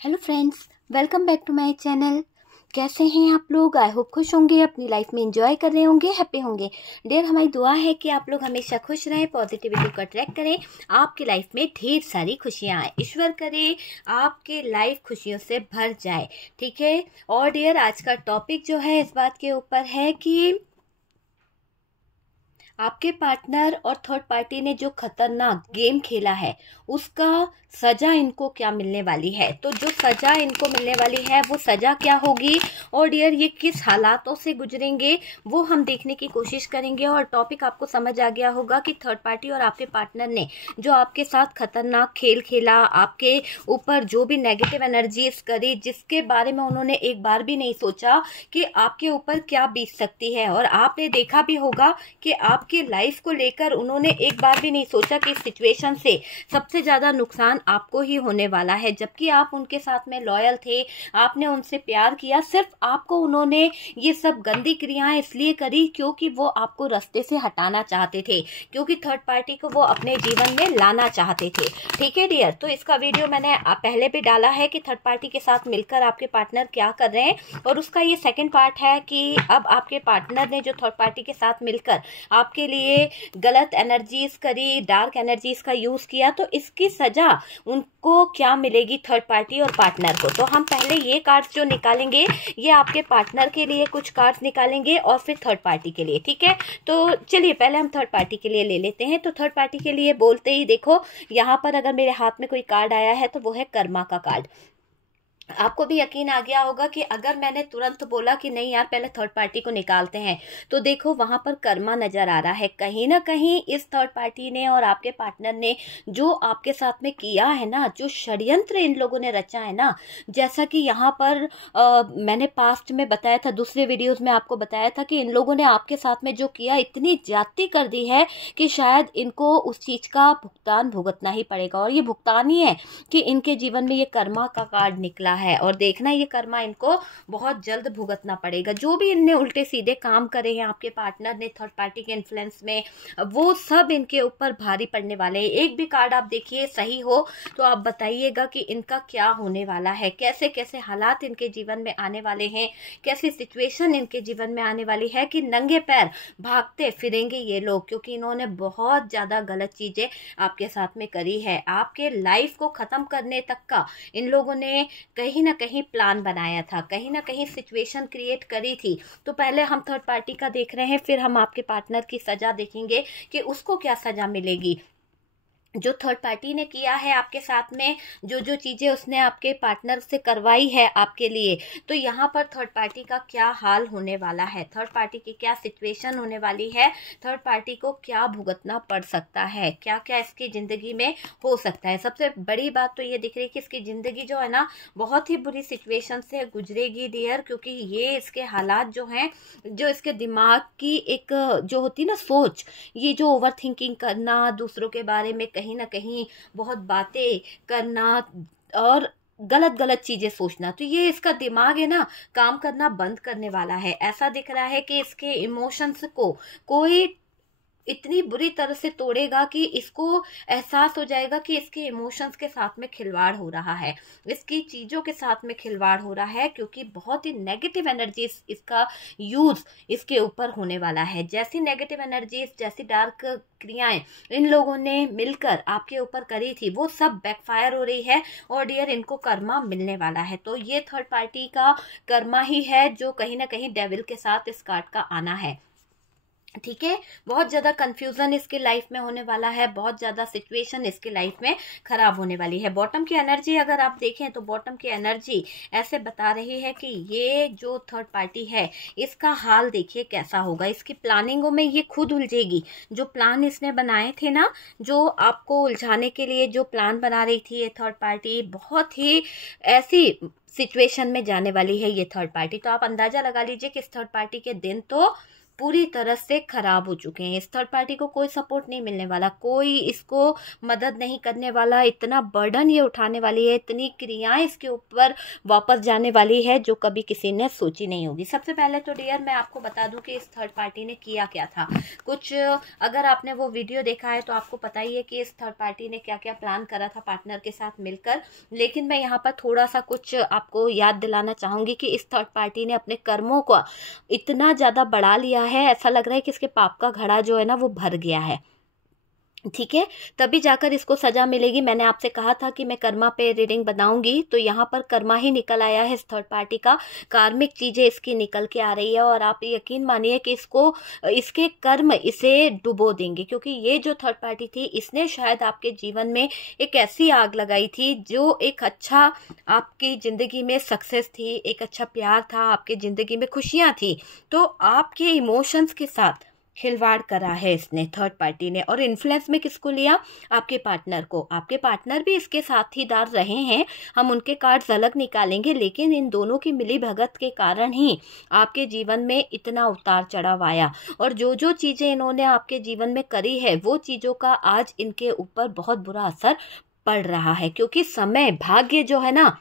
Hello friends, welcome back to my channel. कैसे हैं आप लोग? आई होप खुश होंगे, अपनी लाइफ में एंजॉय कर रहे होंगे, हैप्पी होंगे। डियर, हमारी दुआ है कि आप लोग हमेशा खुश रहें, पॉजिटिविटी को अट्रैक्ट करें, आपकी लाइफ में ढेर सारी खुशियां आए। ईश्वर करे आपके लाइफ खुशियों से भर जाए। ठीक है। और डियर, आज का टॉपिक जो है इस बात के ऊपर है कि आपके पार्टनर और थर्ड पार्टी ने जो खतरनाक गेम खेला है उसका सजा इनको क्या मिलने वाली है। तो जो सजा इनको मिलने वाली है वो सजा क्या होगी और डियर ये किस हालातों से गुजरेंगे वो हम देखने की कोशिश करेंगे। और टॉपिक आपको समझ आ गया होगा कि थर्ड पार्टी और आपके पार्टनर ने जो आपके साथ खतरनाक खेल खेला, आपके ऊपर जो भी नेगेटिव एनर्जीज करी, जिसके बारे में उन्होंने एक बार भी नहीं सोचा कि आपके ऊपर क्या बीत सकती है। और आपने देखा भी होगा कि आपकी लाइफ को लेकर उन्होंने एक बार भी नहीं सोचा कि इस सिचुएशन से सबसे ज्यादा नुकसान आपको ही होने वाला है। जबकि आप उनके साथ में लॉयल थे, आपने उनसे प्यार किया, सिर्फ आपको उन्होंने ये सब गंदी क्रियाएं इसलिए करी क्योंकि वो आपको रास्ते से हटाना चाहते थे, क्योंकि थर्ड पार्टी को वो अपने जीवन में लाना चाहते थे। ठीक है डियर, तो इसका वीडियो मैंने पहले भी डाला है कि थर्ड पार्टी के साथ मिलकर आपके पार्टनर क्या कर रहे हैं, और उसका ये सेकंड पार्ट है कि अब आपके पार्टनर ने जो थर्ड पार्टी के साथ मिलकर आपके लिए गलत एनर्जीज करी, डार्क एनर्जीज का यूज किया, तो इसकी सजा उनको क्या मिलेगी थर्ड पार्टी और पार्टनर को। तो हम पहले ये कार्ड्स जो निकालेंगे ये आपके पार्टनर के लिए कुछ कार्ड्स निकालेंगे और फिर थर्ड पार्टी के लिए। ठीक है, तो चलिए पहले हम थर्ड पार्टी के लिए ले लेते हैं। तो थर्ड पार्टी के लिए बोलते ही देखो यहाँ पर अगर मेरे हाथ में कोई कार्ड आया है तो वो है कर्मा का कार्ड। आपको भी यकीन आ गया होगा कि अगर मैंने तुरंत बोला कि नहीं यार पहले थर्ड पार्टी को निकालते हैं, तो देखो वहां पर कर्मा नजर आ रहा है। कहीं ना कहीं इस थर्ड पार्टी ने और आपके पार्टनर ने जो आपके साथ में किया है ना, जो षड्यंत्र इन लोगों ने रचा है ना, जैसा कि यहाँ पर मैंने पास्ट में बताया था, दूसरे वीडियोज में आपको बताया था कि इन लोगों ने आपके साथ में जो किया इतनी ज्यादती कर दी है कि शायद इनको उस चीज का भुगतान भुगतना ही पड़ेगा। और ये भुगतान ही है कि इनके जीवन में ये कर्मा का कार्ड निकला है। और देखना ये कर्मा इनको बहुत जल्द भुगतना पड़ेगा। जो भी इनने उल्टे सीधे काम करे हैं आपके पार्टनर ने थर्ड पार्टी के इन्फ्लुएंस में, वो सब इनके ऊपर भारी पड़ने वाले हैं। एक भी कार्ड आप देखिए सही हो तो आप बताइएगा कि इनका क्या होने वाला है, कैसे कैसे हालात इनके जीवन में आने वाले हैं, कैसी सिचुएशन इनके जीवन में आने वाली है कि नंगे पैर भागते फिरेंगे ये लोग, क्योंकि इन्होंने बहुत ज्यादा गलत चीजें आपके साथ में करी है। आपके लाइफ को खत्म करने तक का इन लोगों ने कहीं ना कहीं प्लान बनाया था, कहीं ना कहीं सिचुएशन क्रिएट करी थी। तो पहले हम थर्ड पार्टी का देख रहे हैं, फिर हम आपके पार्टनर की सजा देखेंगे कि उसको क्या सजा मिलेगी। जो थर्ड पार्टी ने किया है आपके साथ में, जो जो चीजें उसने आपके पार्टनर से करवाई है आपके लिए, तो यहाँ पर थर्ड पार्टी का क्या हाल होने वाला है, थर्ड पार्टी की क्या सिचुएशन होने वाली है, थर्ड पार्टी को क्या भुगतना पड़ सकता है, क्या क्या इसकी जिंदगी में हो सकता है। सबसे बड़ी बात तो ये दिख रही है कि इसकी जिंदगी जो है ना बहुत ही बुरी सिचुएशन से गुजरेगी डियर, क्योंकि ये इसके हालात जो हैं, जो इसके दिमाग की एक जो होती है ना सोच, ये जो ओवर थिंकिंग करना, दूसरों के बारे में कहीं ना कहीं बहुत बातें करना और गलत गलत चीजें सोचना, तो ये इसका दिमाग है ना काम करना बंद करने वाला है। ऐसा दिख रहा है कि इसके इमोशंस को कोई इतनी बुरी तरह से तोड़ेगा कि इसको एहसास हो जाएगा कि इसके इमोशंस के साथ में खिलवाड़ हो रहा है, इसकी चीजों के साथ में खिलवाड़ हो रहा है, क्योंकि बहुत ही नेगेटिव एनर्जी इसका यूज इसके ऊपर होने वाला है। जैसी नेगेटिव एनर्जीज, जैसी डार्क क्रियाएं इन लोगों ने मिलकर आपके ऊपर करी थी वो सब बैकफायर हो रही है और डियर इनको कर्मा मिलने वाला है। तो ये थर्ड पार्टी का कर्मा ही है जो कहीं ना कहीं डेविल के साथ इस कार्ड का आना है। ठीक है, बहुत ज्यादा कंफ्यूजन इसके लाइफ में होने वाला है, बहुत ज्यादा सिचुएशन इसके लाइफ में खराब होने वाली है। बॉटम की एनर्जी अगर आप देखें तो बॉटम की एनर्जी ऐसे बता रही है कि ये जो थर्ड पार्टी है इसका हाल देखिए कैसा होगा। इसकी प्लानिंगों में ये खुद उलझेगी। जो प्लान इसने बनाए थे ना, जो आपको उलझाने के लिए जो प्लान बना रही थी ये थर्ड पार्टी, बहुत ही ऐसी सिचुएशन में जाने वाली है ये थर्ड पार्टी। तो आप अंदाजा लगा लीजिए कि इस थर्ड पार्टी के दिन तो पूरी तरह से खराब हो चुके हैं। इस थर्ड पार्टी को कोई सपोर्ट नहीं मिलने वाला, कोई इसको मदद नहीं करने वाला, इतना बर्डन ये उठाने वाली है, इतनी क्रियाएं इसके ऊपर वापस जाने वाली है जो कभी किसी ने सोची नहीं होगी। सबसे पहले तो डियर मैं आपको बता दूं कि इस थर्ड पार्टी ने किया क्या था। कुछ अगर आपने वो वीडियो देखा है तो आपको पता ही है कि इस थर्ड पार्टी ने क्या क्या प्लान करा था पार्टनर के साथ मिलकर। लेकिन मैं यहाँ पर थोड़ा सा कुछ आपको याद दिलाना चाहूंगी कि इस थर्ड पार्टी ने अपने कर्मों को इतना ज्यादा बढ़ा लिया है, ऐसा लग रहा है कि इसके पाप का घड़ा जो है ना वो भर गया है, ठीक है, तभी जाकर इसको सजा मिलेगी। मैंने आपसे कहा था कि मैं कर्मा पे रीडिंग बनाऊंगी, तो यहाँ पर कर्मा ही निकल आया है इस थर्ड पार्टी का, कार्मिक चीजें इसकी निकल के आ रही है और आप यकीन मानिए कि इसके कर्म इसे डुबो देंगे, क्योंकि ये जो थर्ड पार्टी थी इसने शायद आपके जीवन में एक ऐसी आग लगाई थी जो एक अच्छा आपकी जिंदगी में सक्सेस थी, एक अच्छा प्यार था, आपकी जिंदगी में खुशियां थी, तो आपके इमोशंस के साथ खिलवाड़ करा है इसने थर्ड पार्टी ने। और इन्फ्लुएंस में किसको लिया? आपके पार्टनर को। आपके पार्टनर भी इसके साथीदार रहे हैं, हम उनके कार्ड्स अलग निकालेंगे, लेकिन इन दोनों की मिली भगत के कारण ही आपके जीवन में इतना उतार चढ़ाव आया। और जो जो चीजें इन्होंने आपके जीवन में करी है वो चीजों का आज इनके ऊपर बहुत बुरा असर पड़ रहा है, क्योंकि समय, भाग्य जो है ना,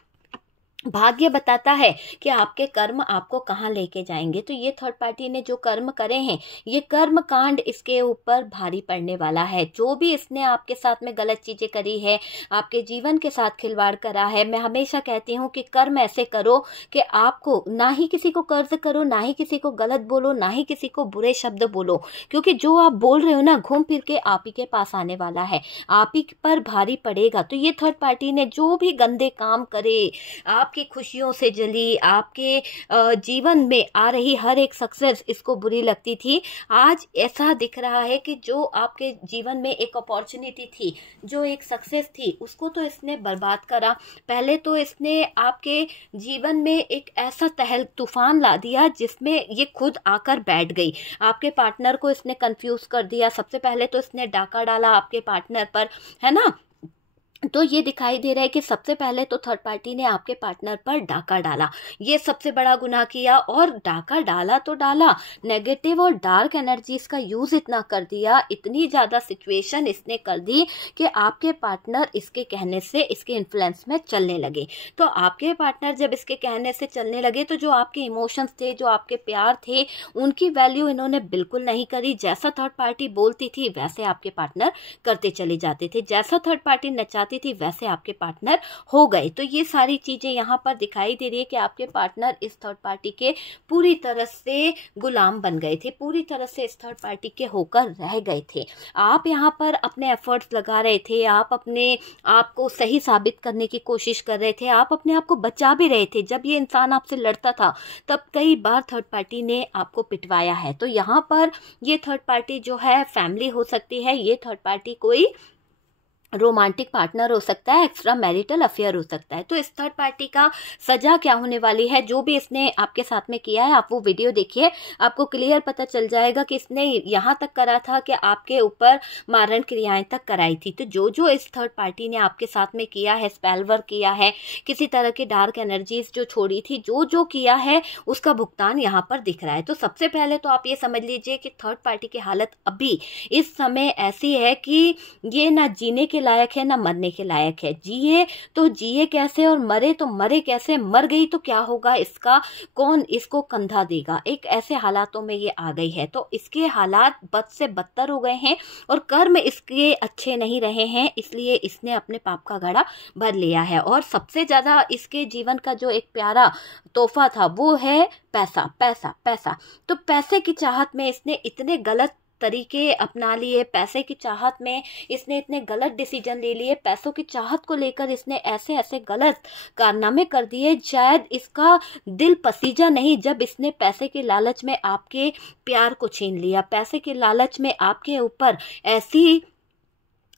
भाग्य बताता है कि आपके कर्म आपको कहाँ लेके जाएंगे। तो ये थर्ड पार्टी ने जो कर्म करे हैं, ये कर्म कांड इसके ऊपर भारी पड़ने वाला है। जो भी इसने आपके साथ में गलत चीजें करी है, आपके जीवन के साथ खिलवाड़ करा है, मैं हमेशा कहती हूँ कि कर्म ऐसे करो कि आपको ना ही किसी को कर्ज करो, ना ही किसी को गलत बोलो, ना ही किसी को बुरे शब्द बोलो, क्योंकि जो आप बोल रहे हो ना घूम फिर के आप ही के पास आने वाला है, आप ही पर भारी पड़ेगा। तो ये थर्ड पार्टी ने जो भी गंदे काम करे, आपकी खुशियों से जली, आपके जीवन में आ रही हर एक सक्सेस इसको बुरी लगती थी, आज ऐसा दिख रहा है कि जो आपके जीवन में एक अपॉर्चुनिटी थी, जो एक सक्सेस थी, उसको तो इसने बर्बाद करा। पहले तो इसने आपके जीवन में एक ऐसा तहल तूफान ला दिया जिसमें ये खुद आकर बैठ गई। आपके पार्टनर को इसने कंफ्यूज कर दिया। सबसे पहले तो इसने डाका डाला आपके पार्टनर पर, है ना। तो ये दिखाई दे रहा है कि सबसे पहले तो थर्ड पार्टी ने आपके पार्टनर पर डाका डाला, ये सबसे बड़ा गुनाह किया। और डाका डाला तो डाला, नेगेटिव और डार्क एनर्जीज का यूज इतना कर दिया, इतनी ज्यादा सिचुएशन इसने कर दी कि आपके पार्टनर इसके कहने से, इसके इन्फ्लुएंस में चलने लगे। तो आपके पार्टनर जब इसके कहने से चलने लगे तो जो आपके इमोशंस थे, जो आपके प्यार थे, उनकी वैल्यू इन्होंने बिल्कुल नहीं करी। जैसा थर्ड पार्टी बोलती थी वैसे आपके पार्टनर करते चले जाते थे, जैसा थर्ड पार्टी नचाती थी वैसे आपके पार्टनर हो गए। तो ये सारी चीजें यहाँ पर दिखाई दे रही है कि आपके पार्टनर इस थर्ड पार्टी के पूरी तरह से गुलाम बन गए थे, पूरी तरह से इस थर्ड पार्टी के होकर रह गए थे। आप यहाँ पर अपने एफर्ट्स लगा रहे थे, आप अपने आप को सही साबित करने की कोशिश कर रहे थे, आप अपने आप को बचा भी रहे थे। जब ये इंसान आपसे लड़ता था तब कई बार थर्ड पार्टी ने आपको पिटवाया है। तो यहाँ पर ये थर्ड पार्टी जो है फैमिली हो सकती है, ये थर्ड पार्टी कोई रोमांटिक पार्टनर हो सकता है, एक्स्ट्रा मैरिटल अफेयर हो सकता है। तो इस थर्ड पार्टी का सजा क्या होने वाली है, जो भी इसने आपके साथ में किया है, आप वो वीडियो देखिए, आपको क्लियर पता चल जाएगा कि इसने यहाँ तक करा था कि आपके ऊपर मारण क्रियाएं तक कराई थी। तो जो जो इस थर्ड पार्टी ने आपके साथ में किया है, स्पेल वर्क किया है, किसी तरह की डार्क एनर्जीज जो छोड़ी थी, जो जो किया है उसका भुगतान यहाँ पर दिख रहा है। तो सबसे पहले तो आप ये समझ लीजिए कि थर्ड पार्टी की हालत अभी इस समय ऐसी है कि ये ना जीने के लायक है ना मरने के लायक है। जिए तो जिए कैसे और मरे तो मरे कैसे, मर गई तो क्या होगा इसका, कौन इसको कंधा देगा, एक ऐसे हालातों में ये आ गई है। तो इसके हालात बद से बदतर हो गए हैं और कर्म इसके अच्छे नहीं रहे हैं, इसलिए इसने अपने पाप का घड़ा भर लिया है। और सबसे ज्यादा इसके जीवन का जो एक प्यारा तोहफा था वो है पैसा, पैसा, पैसा। तो पैसे की चाहत में इसने इतने गलत तरीके अपना लिए, पैसे की चाहत में इसने इतने गलत डिसीजन ले लिए, पैसों की चाहत को लेकर इसने ऐसे ऐसे गलत कारनामे कर दिए, शायद इसका दिल पसीजा नहीं जब इसने पैसे के लालच में आपके प्यार को छीन लिया, पैसे के लालच में आपके ऊपर ऐसी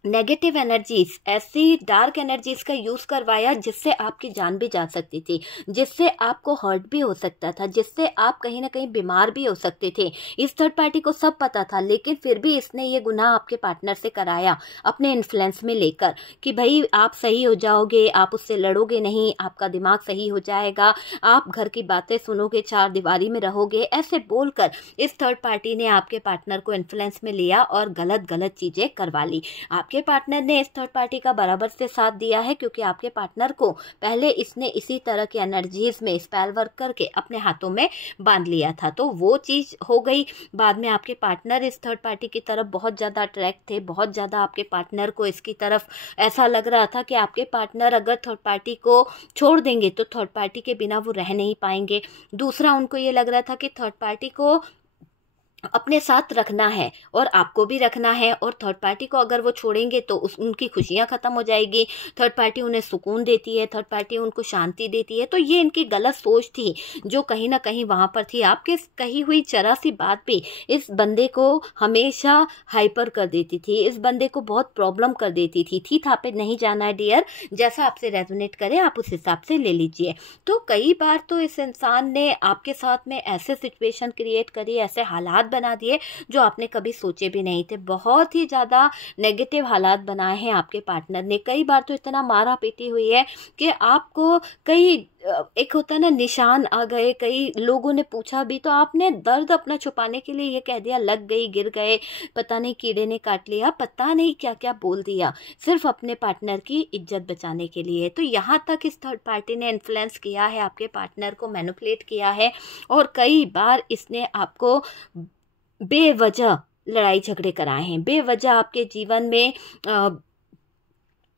नेगेटिव एनर्जीज, ऐसी डार्क एनर्जीज का यूज करवाया जिससे आपकी जान भी जा सकती थी, जिससे आपको हर्ट भी हो सकता था, जिससे आप कहीं ना कहीं बीमार भी हो सकते थे। इस थर्ड पार्टी को सब पता था, लेकिन फिर भी इसने ये गुनाह आपके पार्टनर से कराया अपने इन्फ्लुएंस में लेकर कि भाई आप सही हो जाओगे, आप उससे लड़ोगे नहीं, आपका दिमाग सही हो जाएगा, आप घर की बातें सुनोगे, चार दीवारी में रहोगे, ऐसे बोलकर इस थर्ड पार्टी ने आपके पार्टनर को इन्फ्लुएंस में लिया और गलत गलत चीजें करवा ली। आपके पार्टनर ने इस थर्ड पार्टी का बराबर से साथ दिया है, क्योंकि आपके पार्टनर को पहले इसने इसी तरह की एनर्जीज में स्पेल वर्क करके अपने हाथों में बांध लिया था। तो वो चीज हो गई। बाद में आपके पार्टनर इस थर्ड पार्टी की तरफ बहुत ज्यादा अट्रैक्ट थे, बहुत ज्यादा आपके पार्टनर को इसकी तरफ ऐसा लग रहा था कि आपके पार्टनर अगर थर्ड पार्टी को छोड़ देंगे तो थर्ड पार्टी के बिना वो रह नहीं पाएंगे। दूसरा, उनको ये लग रहा था कि थर्ड पार्टी को अपने साथ रखना है और आपको भी रखना है, और थर्ड पार्टी को अगर वो छोड़ेंगे तो उनकी खुशियां खत्म हो जाएगी। थर्ड पार्टी उन्हें सुकून देती है, थर्ड पार्टी उनको शांति देती है। तो ये इनकी गलत सोच थी जो कहीं ना कहीं वहां पर थी। आपके कही हुई जरा सी बात भी इस बंदे को हमेशा हाइपर कर देती थी, इस बंदे को बहुत प्रॉब्लम कर देती थी था पे नहीं जाना है डियर, जैसा आपसे रेजोनेट करे आप उस हिसाब से ले लीजिए। तो कई बार तो इस इंसान ने आपके साथ में ऐसे सिचुएशन क्रिएट करी, ऐसे हालात बना दिए जो आपने कभी सोचे भी नहीं थे। बहुत ही ज्यादा नेगेटिव हालात बनाए हैं आपके पार्टनर ने। कई बार तो इतना मारा पीटी हुई है कि आपको कई एक होता है ना निशान आ गए, कई लोगों ने पूछा भी तो आपने दर्द अपना छुपाने के लिए ये कह दिया लग गई, गिर गए, पता नहीं कीड़े ने काट लिया, पता नहीं क्या क्या बोल दिया, सिर्फ अपने पार्टनर की इज्जत बचाने के लिए। तो यहाँ तक इस थर्ड पार्टी ने इन्फ्लुएंस किया है, आपके पार्टनर को मैनिपुलेट किया है, और कई बार इसने आपको बेवजह लड़ाई झगड़े कराए हैं, बेवजह आपके जीवन में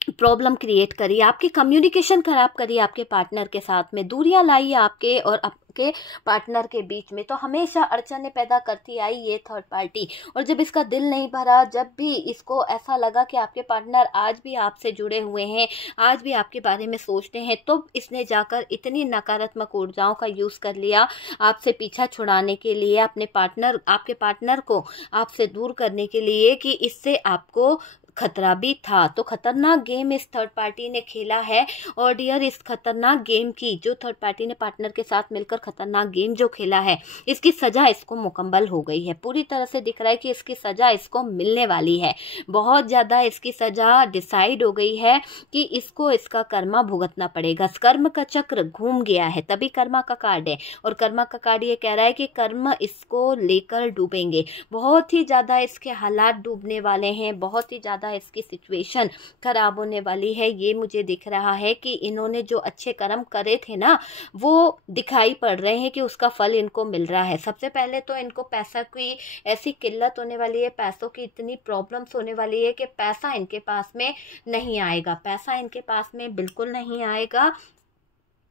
प्रॉब्लम क्रिएट करी, आपकी कम्युनिकेशन खराब करी, आपके पार्टनर के साथ में दूरियां लाई आपके और आपके पार्टनर के बीच में। तो हमेशा अड़चने पैदा करती आई ये थर्ड पार्टी। और जब इसका दिल नहीं भरा, जब भी इसको ऐसा लगा कि आपके पार्टनर आज भी आपसे जुड़े हुए हैं, आज भी आपके बारे में सोचते हैं, तो इसने जाकर इतनी नकारात्मक ऊर्जाओं का यूज कर लिया आपसे पीछा छुड़ाने के लिए, आपके पार्टनर को आपसे दूर करने के लिए, कि इससे आपको खतरा भी था। तो खतरनाक गेम इस थर्ड पार्टी ने खेला है। और डियर, इस खतरनाक गेम की जो थर्ड पार्टी ने पार्टनर के साथ मिलकर खतरनाक गेम जो खेला है, इसकी सजा इसको मुकम्मल हो गई है। पूरी तरह से दिख रहा है कि इसकी सजा इसको मिलने वाली है। बहुत ज्यादा इसकी सजा डिसाइड हो गई है कि इसको इसका कर्मा भुगतना पड़ेगा। कर्म का चक्र घूम गया है, तभी कर्मा का कार्ड है। और कर्मा का कार्ड ये कह रहा है कि कर्म इसको लेकर डूबेंगे। बहुत ही ज्यादा इसके हालात डूबने वाले हैं, बहुत ही ज्यादा इसकी सिचुएशन खराब होने वाली है। ये मुझे दिख रहा है कि इन्होंने जो अच्छे कर्म करे थे ना, वो दिखाई पड़ रहे हैं कि उसका फल इनको मिल रहा है। सबसे पहले तो इनको पैसा की ऐसी किल्लत होने वाली है, पैसों की इतनी प्रॉब्लम्स होने वाली है कि पैसा इनके पास में नहीं आएगा, पैसा इनके पास में बिल्कुल नहीं आएगा।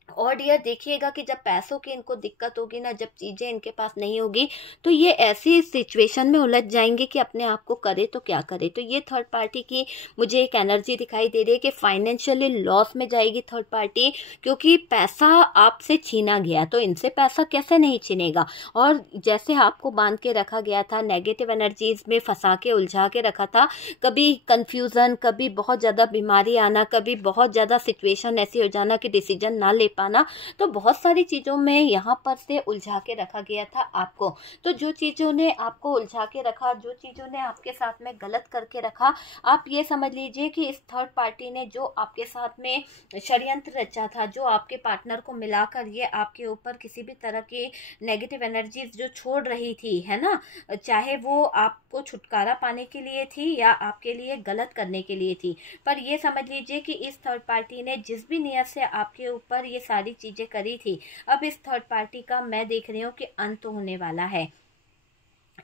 और डियर देखिएगा कि जब पैसों की इनको दिक्कत होगी ना, जब चीजें इनके पास नहीं होगी, तो ये ऐसी सिचुएशन में उलझ जाएंगे कि अपने आप को करे तो क्या करे। तो ये थर्ड पार्टी की मुझे एक एनर्जी दिखाई दे रही है कि फाइनेंशियली लॉस में जाएगी थर्ड पार्टी, क्योंकि पैसा आपसे छीना गया। तो इनसे पैसा कैसे नहीं छीनेगा। और जैसे आपको बांध के रखा गया था, नेगेटिव एनर्जीज में फंसा के उलझा के रखा था, कभी कंफ्यूजन, कभी बहुत ज्यादा बीमारी आना, कभी बहुत ज्यादा सिचुएशन ऐसी हो जाना कि डिसीजन ना ले पाना, तो बहुत सारी चीजों में यहाँ पर से उलझा के रखा गया था आपको। तो जो चीजों ने आपको उलझा के रखा, जो चीजों ने आपके साथ में गलत करके रखा, आप ये समझ लीजिए कि इस थर्ड पार्टी ने जो आपके साथ में षड्यंत्र रचा था, जो आपके पार्टनर को मिलाकर ये आपके ऊपर किसी भी तरह की नेगेटिव एनर्जीज जो छोड़ रही थी, है ना, चाहे वो आपको छुटकारा पाने के लिए थी या आपके लिए गलत करने के लिए थी, पर ये समझ लीजिए कि इस थर्ड पार्टी ने जिस भी नियत से आपके ऊपर ये सारी चीजें करी थी, अब इस थर्ड पार्टी का मैं देख रही हूँ कि अंत होने वाला है।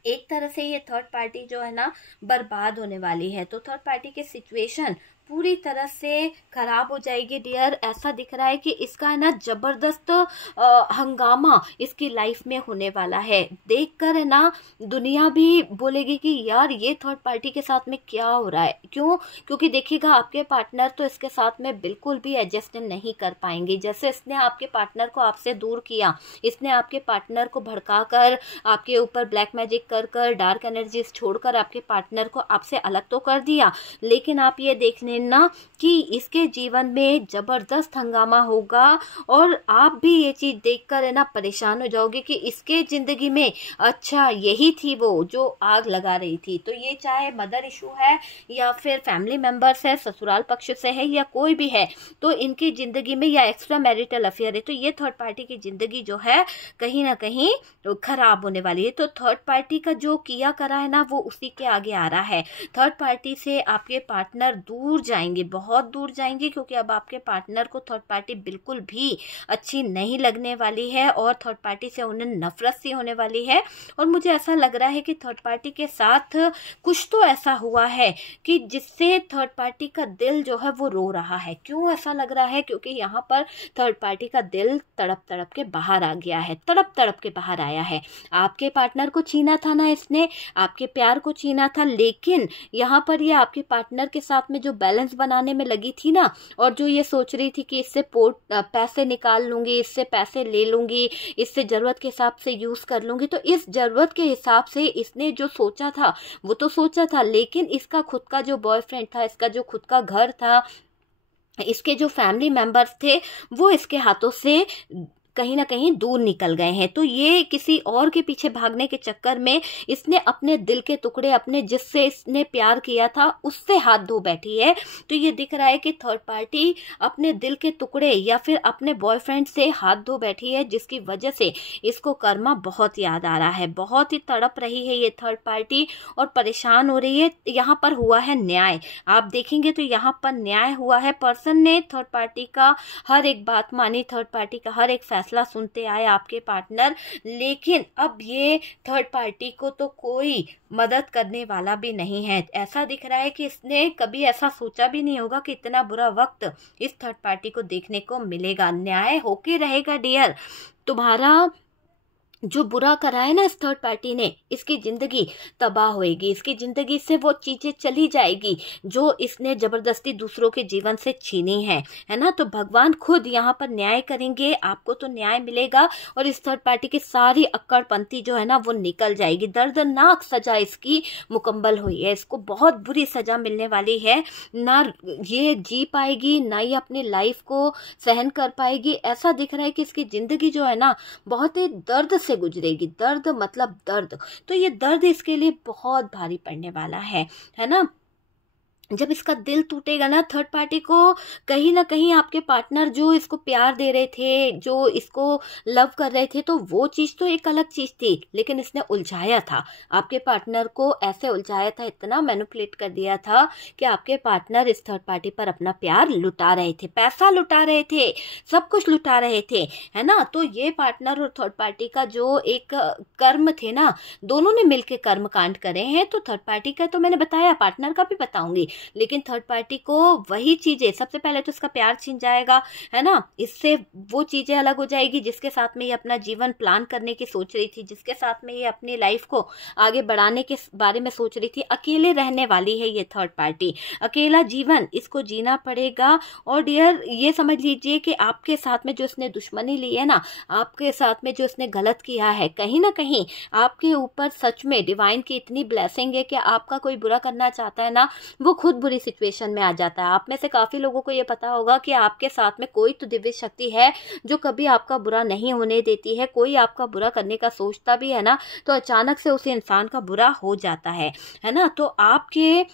एक तरह से ये थर्ड पार्टी जो है ना बर्बाद होने वाली है। तो थर्ड पार्टी की सिचुएशन पूरी तरह से खराब हो जाएगी डियर। ऐसा दिख रहा है कि इसका है ना जबरदस्त हंगामा इसकी लाइफ में होने वाला है। देखकर है ना दुनिया भी बोलेगी कि यार ये थर्ड पार्टी के साथ में क्या हो रहा है। क्यों? क्योंकि देखिएगा आपके पार्टनर तो इसके साथ में बिल्कुल भी एडजस्ट नहीं कर पाएंगे। जैसे इसने आपके पार्टनर को आपसे दूर किया, इसने आपके पार्टनर को भड़काकर, आपके ऊपर ब्लैक मैजिक कर कर, डार्क एनर्जीज छोड़कर आपके पार्टनर को आपसे अलग तो कर दिया, लेकिन आप ये देख लेना कि इसके जीवन में जबरदस्त हंगामा होगा और आप भी ये चीज देखकर है ना परेशान हो जाओगे कि इसके जिंदगी में अच्छा यही थी वो जो आग लगा रही थी। तो ये चाहे मदर इशू है या फिर फैमिली मेंबर्स है, ससुराल पक्ष से है या कोई भी है, तो इनकी जिंदगी में या एक्स्ट्रा मैरिटल अफेयर है, तो ये थर्ड पार्टी की जिंदगी जो है कहीं ना कहीं खराब होने वाली है। तो थर्ड पार्टी का जो किया करा है ना वो उसी के आगे आ रहा है। थर्ड पार्टी से आपके पार्टनर दूर जाएंगे, बहुत दूर जाएंगे, क्योंकि अब आपके पार्टनर को थर्ड पार्टी बिल्कुल भी अच्छी नहीं लगने वाली है और थर्ड पार्टी से उन्हें नफरत सी होने वाली है। और मुझे ऐसा लग रहा है कि थर्ड पार्टी के साथ कुछ तो ऐसा हुआ है कि जिससे थर्ड पार्टी का दिल जो है वो रो रहा है। क्यों ऐसा लग रहा है? क्योंकि यहाँ पर थर्ड पार्टी का दिल तड़प तड़प के बाहर आ गया है, तड़प तड़प के बाहर आया है। आपके पार्टनर को छीना था ना इसने, आपके प्यार को छीना था, लेकिन यहाँ पर ये आपके पार्टनर के साथ में जो बैलेंस बनाने में लगी थी ना, और जो ये सोच रही थी कि इससे पैसे निकाल लूंगी, इससे पैसे ले लूंगी, इससे जरूरत के हिसाब से यूज कर लूंगी, तो इस जरूरत के हिसाब से इसने जो सोचा था वो तो सोचा था, लेकिन इसका खुद का जो बॉयफ्रेंड था, इसका जो खुद का घर था, इसके जो फैमिली मेंबर्स थे, वो इसके हाथों से कहीं ना कहीं दूर निकल गए हैं। तो ये किसी और के पीछे भागने के चक्कर में इसने अपने दिल के टुकड़े, अपने जिससे इसने प्यार किया था उससे हाथ धो बैठी है। तो ये दिख रहा है कि थर्ड पार्टी अपने दिल के टुकड़े या फिर अपने बॉयफ्रेंड से हाथ धो बैठी है, जिसकी वजह से इसको कर्मा बहुत याद आ रहा है। बहुत ही तड़प रही है ये थर्ड पार्टी और परेशान हो रही है। यहाँ पर हुआ है न्याय, आप देखेंगे तो यहाँ पर न्याय हुआ है। पर्सन ने थर्ड पार्टी का हर एक बात मानी, थर्ड पार्टी का हर एक फैसला सुनते आए आपके पार्टनर, लेकिन अब ये थर्ड पार्टी को तो कोई मदद करने वाला भी नहीं है। ऐसा दिख रहा है कि इसने कभी ऐसा सोचा भी नहीं होगा कि इतना बुरा वक्त इस थर्ड पार्टी को देखने को मिलेगा। न्याय होके रहेगा डियर। तुम्हारा जो बुरा करा है ना इस थर्ड पार्टी ने, इसकी जिंदगी तबाह होएगी, इसकी जिंदगी से वो चीजें चली जाएगी जो इसने जबरदस्ती दूसरों के जीवन से छीनी है ना। तो भगवान खुद यहाँ पर न्याय करेंगे, आपको तो न्याय मिलेगा और इस थर्ड पार्टी की सारी अक्कड़पंती जो है ना वो निकल जाएगी। दर्दनाक सजा इसकी मुकम्मल हुई है, इसको बहुत बुरी सजा मिलने वाली है। ना ये जी पाएगी, ना ये अपनी लाइफ को सहन कर पाएगी। ऐसा दिख रहा है कि इसकी जिंदगी जो है ना बहुत ही दर्द से गुजरेगी। दर्द मतलब दर्द, तो ये दर्द इसके लिए बहुत भारी पड़ने वाला है ना। जब इसका दिल टूटेगा ना थर्ड पार्टी को, कहीं ना कहीं आपके पार्टनर जो इसको प्यार दे रहे थे, जो इसको लव कर रहे थे, तो वो चीज़ तो एक अलग चीज़ थी, लेकिन इसने उलझाया था आपके पार्टनर को, ऐसे उलझाया था, इतना मैनिपुलेट कर दिया था कि आपके पार्टनर इस थर्ड पार्टी पर अपना प्यार लुटा रहे थे, पैसा लुटा रहे थे, सब कुछ लुटा रहे थे, है ना। तो ये पार्टनर और थर्ड पार्टी का जो एक कर्म थे ना, दोनों ने मिलकर कर्म कांड करे हैं। तो थर्ड पार्टी का तो मैंने बताया, पार्टनर का भी बताऊंगी, लेकिन थर्ड पार्टी को वही चीजें, सबसे पहले तो इसका प्यार छीन जाएगा, है ना। इससे वो चीजें अलग हो जाएगी जिसके साथ में ये अपना जीवन प्लान करने की सोच रही थी, जिसके साथ में ये अपनी लाइफ को आगे बढ़ाने के बारे में सोच रही थी। अकेले रहने वाली है ये थर्ड पार्टी, अकेला जीवन इसको जीना पड़ेगा। और डियर ये समझ लीजिए कि आपके साथ में जो इसने दुश्मनी ली है ना, आपके साथ में जो इसने गलत किया है, कहीं ना कहीं आपके ऊपर सच में डिवाइन की इतनी ब्लेसिंग है कि आपका कोई बुरा करना चाहता है ना, वो खुद बुरी सिचुएशन में आ जाता है। आप में से काफी लोगों को ये पता होगा कि आपके साथ में कोई तो दिव्य शक्ति है जो कभी आपका बुरा नहीं होने देती है। कोई आपका बुरा करने का सोचता भी है ना, तो अचानक से उस इंसान का बुरा हो जाता है ना। तो आपके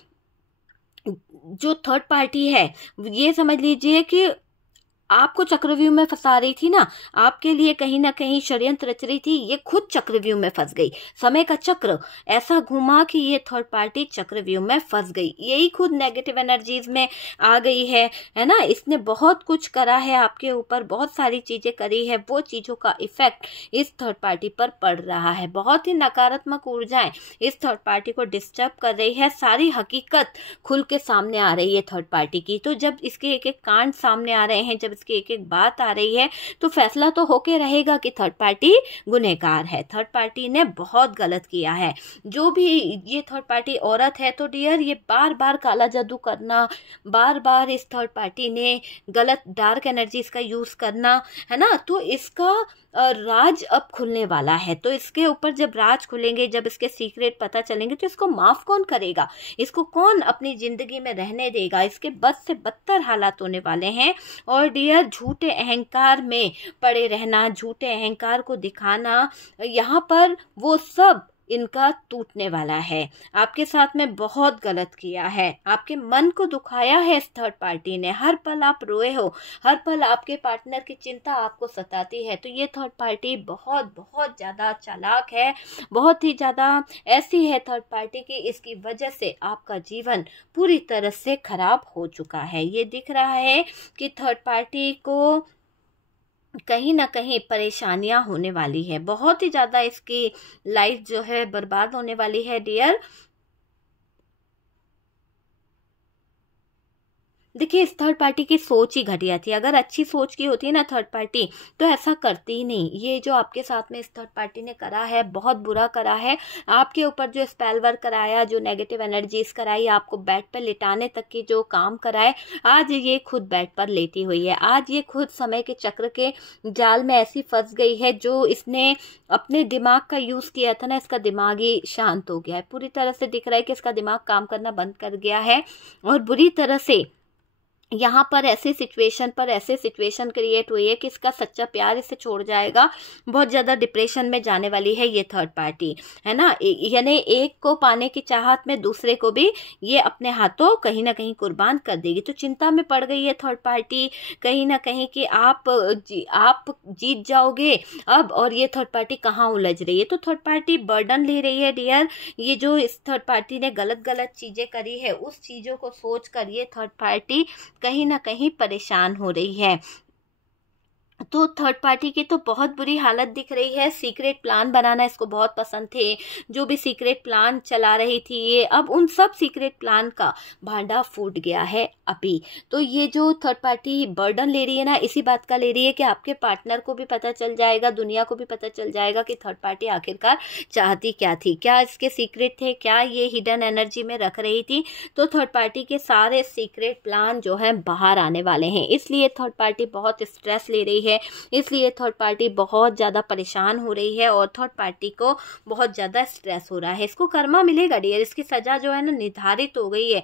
जो थर्ड पार्टी है, ये समझ लीजिए कि आपको चक्रव्यूह में फंसा रही थी ना, आपके लिए कहीं ना कहीं षड्यंत्र रच रही थी, ये खुद चक्रव्यूह में फंस गई। समय का चक्र ऐसा घुमा कि ये थर्ड पार्टी चक्रव्यूह में फंस गई, यही खुद नेगेटिव एनर्जीज में आ गई है ना। इसने बहुत कुछ करा है आपके ऊपर, बहुत सारी चीजें करी है, वो चीजों का इफेक्ट इस थर्ड पार्टी पर पड़ रहा है। बहुत ही नकारात्मक ऊर्जाएं इस थर्ड पार्टी को डिस्टर्ब कर रही है, सारी हकीकत खुल के सामने आ रही है थर्ड पार्टी की। तो जब इसके एक एक कांड सामने आ रहे हैं, जब इसकी एक एक बात आ रही है, तो फैसला तो होके रहेगा कि थर्ड पार्टी गुनहगार है, थर्ड पार्टी ने बहुत गलत किया है। जो भी ये थर्ड पार्टी औरत है, तो डियर ये बार बार काला जादू करना, बार बार इस थर्ड पार्टी ने गलत डार्क एनर्जीज का यूज करना, है ना, तो इसका राज अब खुलने वाला है। तो इसके ऊपर जब राज खुलेंगे, जब इसके सीक्रेट पता चलेंगे, तो इसको माफ कौन करेगा, इसको कौन अपनी जिंदगी में रहने देगा। इसके बद से बदतर हालात होने वाले हैं। और डियर झूठे अहंकार में पड़े रहना, झूठे अहंकार को दिखाना, यहाँ पर वो सब इनका टूटने वाला है। आपके साथ में बहुत गलत किया है, आपके मन को दुखाया है इस थर्ड पार्टी ने। हर पल आप रोए हो, हर पल आपके पार्टनर की चिंता आपको सताती है। तो ये थर्ड पार्टी बहुत बहुत ज़्यादा चालाक है, बहुत ही ज़्यादा ऐसी है थर्ड पार्टी की, इसकी वजह से आपका जीवन पूरी तरह से खराब हो चुका है। ये दिख रहा है कि थर्ड पार्टी को कहीं ना कहीं परेशानियां होने वाली है, बहुत ही ज़्यादा इसकी लाइफ जो है बर्बाद होने वाली है डियर। देखिए इस थर्ड पार्टी की सोच ही घटिया थी। अगर अच्छी सोच की होती है ना थर्ड पार्टी, तो ऐसा करती ही नहीं। ये जो आपके साथ में इस थर्ड पार्टी ने करा है, बहुत बुरा करा है। आपके ऊपर जो स्पेल वर्क कराया, जो नेगेटिव एनर्जीज कराई, आपको बेड पर लिटाने तक की जो काम कराए, आज ये खुद बेड पर लेटी हुई है। आज ये खुद समय के चक्र के जाल में ऐसी फंस गई है, जो इसने अपने दिमाग का यूज़ किया था ना, इसका दिमाग ही शांत हो गया है। पूरी तरह से दिख रहा है कि इसका दिमाग काम करना बंद कर गया है, और बुरी तरह से यहाँ पर ऐसे सिचुएशन क्रिएट हुई है कि इसका सच्चा प्यार इसे छोड़ जाएगा। बहुत ज़्यादा डिप्रेशन में जाने वाली है ये थर्ड पार्टी, है ना। यानी एक को पाने की चाहत में दूसरे को भी ये अपने हाथों कहीं ना कहीं कुर्बान कर देगी। तो चिंता में पड़ गई है थर्ड पार्टी कहीं ना कहीं कि आप जीत जाओगे अब, और ये थर्ड पार्टी कहाँ उलझ रही है। तो थर्ड पार्टी बर्डन ले रही है डियर। ये जो इस थर्ड पार्टी ने गलत चीज़ें करी है, उस चीज़ों को सोच कर ये थर्ड पार्टी कहीं ना कहीं परेशान हो रही है। तो थर्ड पार्टी की तो बहुत बुरी हालत दिख रही है। सीक्रेट प्लान बनाना इसको बहुत पसंद थे, जो भी सीक्रेट प्लान चला रही थी ये, अब उन सब सीक्रेट प्लान का भांडा फूट गया है अभी। तो ये जो थर्ड पार्टी बर्डन ले रही है ना, इसी बात का ले रही है कि आपके पार्टनर को भी पता चल जाएगा, दुनिया को भी पता चल जाएगा कि थर्ड पार्टी आखिरकार चाहती क्या थी, क्या इसके सीक्रेट थे, क्या ये हिडन एनर्जी में रख रही थी। तो थर्ड पार्टी के सारे सीक्रेट प्लान जो है बाहर आने वाले हैं, इसलिए थर्ड पार्टी बहुत स्ट्रेस ले रही है, इसलिए थर्ड पार्टी बहुत ज़्यादा परेशान हो रही है, और थर्ड पार्टी को बहुत ज़्यादा स्ट्रेस हो रहा है। इसको कर्मा मिलेगा डियर, इसकी सजा जो है ना निर्धारित हो गई है।